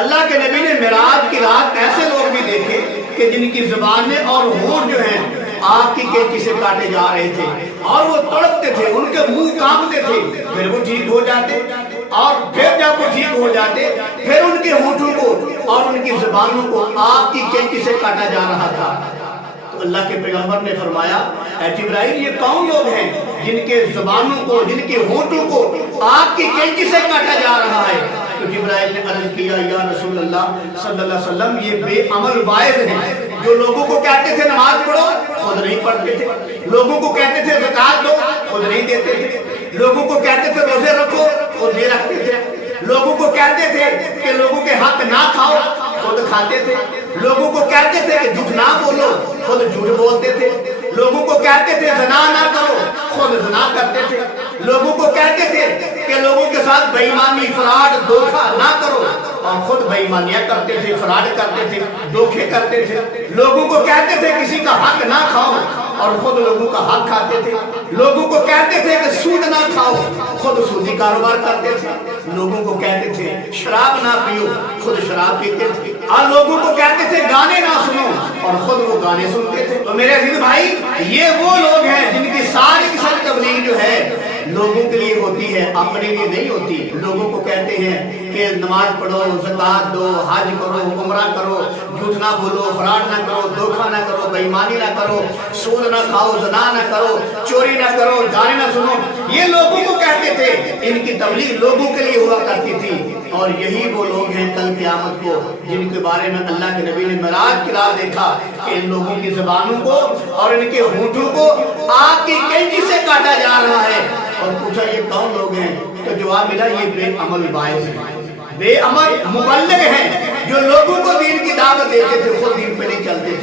اللہ کے نبی نے معراج کی رات ایسے لوگ بھی دیکھے کہ جن کی زبانیں اور ہونٹ جو ہیں آگ کی کینچی سے کاٹے جا رہے تھے اور وہ تڑپتے تھے، ان کے منہ کانپتے تھے، پھر وہ ٹھیک ہو جاتے اور پھر جب وہ ٹھیک ہو جاتے پھر ان کے ہونٹوں کو اور ان کی زبانوں کو آگ کی کینچی سے کاٹا جا رہا تھا۔ تو اللہ کے پیغمبر نے فرمایا اے جبرائیل یہ کون لوگ ہیں جن کے زبانوں کو جن کے ہونٹوں کو آگ کی کینچی سے کاٹا جا رہا ہے؟ تو جبرائیل نے عرض کیا یا رسول اللہ صلی اللہ علیہ وسلم یہ بے عمل واعظ ہیں جو لوگوں کو کہتے تھے نماز پڑھو خود نہیں پڑھتے تھے، لوگوں کو کہتے تھے زکوٰۃ دو خود نہیں دیتے تھے، لوگوں کو کہتے تھے روزے رکھو خود نہیں رکھتے تھے، لوگوں کو کہتے تھے کہ لوگوں کے حق نہ کھاؤ خود کھاتے تھے، لوگوں کو کہتے تھے کہ جھوٹ نہ بولو خود جھوٹ بولتے تھے، لوگوں کو کہتے تھے زنا نہ کرو خود زنا کرتے تھے، لوگوں کو کہتے تھے کہ لوگوں کے ساتھ بے ایمانی فراڈ دھوکہ نہ کرو اور خود بے ایمانیاں کرتے تھے، فراڈ کرتے تھے، دھوکے کرتے تھے، لوگوں کو کہتے تھے کسی کا حق نہ کھاؤ اور خود لوگوں کا حق کھاتے تھے، لوگوں کو کہتے تھے کہ سود نہ کھاؤ خود سودی کاروبار کرتے تھے، لوگوں کو کہتے تھے شراب نہ پیو خود شراب پیتے تھے، اور لوگوں کو کہتے تھے گانے نہ سنو اور خود وہ گانے سنتے تھے۔ تو میرے عزیز بھائی یہ وہ لوگ ہیں جن کی ساری کی ساری تبلیغ جو ہے لوگوں کے لیے ہوتی ہے، اپنے لیے نہیں ہوتی۔ لوگوں کو کہتے ہیں کہ نماز پڑھو، زکوٰۃ دو، حج کرو، عمرہ کرو، جھوٹ نہ بولو، فراڈ نہ کرو، دھوکہ نہ کرو، بے ایمانی نہ کرو، سود نہ کھاؤ، زنا نہ کرو، چوری نہ کرو، گانے نہ سنو، یہ لوگوں کو کہتے تھے۔ ان کی تبلیغ لوگوں کے لیے ہوا کرتی تھی اور یہی وہ لوگ ہیں کل قیامت کو جن کے بارے میں اللہ کے نبی نے معراج کی رات دیکھا کہ ان لوگوں کی زبانوں کو اور ان کے ہونٹوں کو آگ کی کینچی سے کاٹا جا رہا ہے۔ اور پوچھا یہ کون لوگ ہیں؟ تو جواب ملا یہ بے عمل واعظ ہیں، بے عمل مبلغ ہیں جو لوگوں کو دین کی دعوت دیتے تھے خود دین پہ نہیں چلتے تھے۔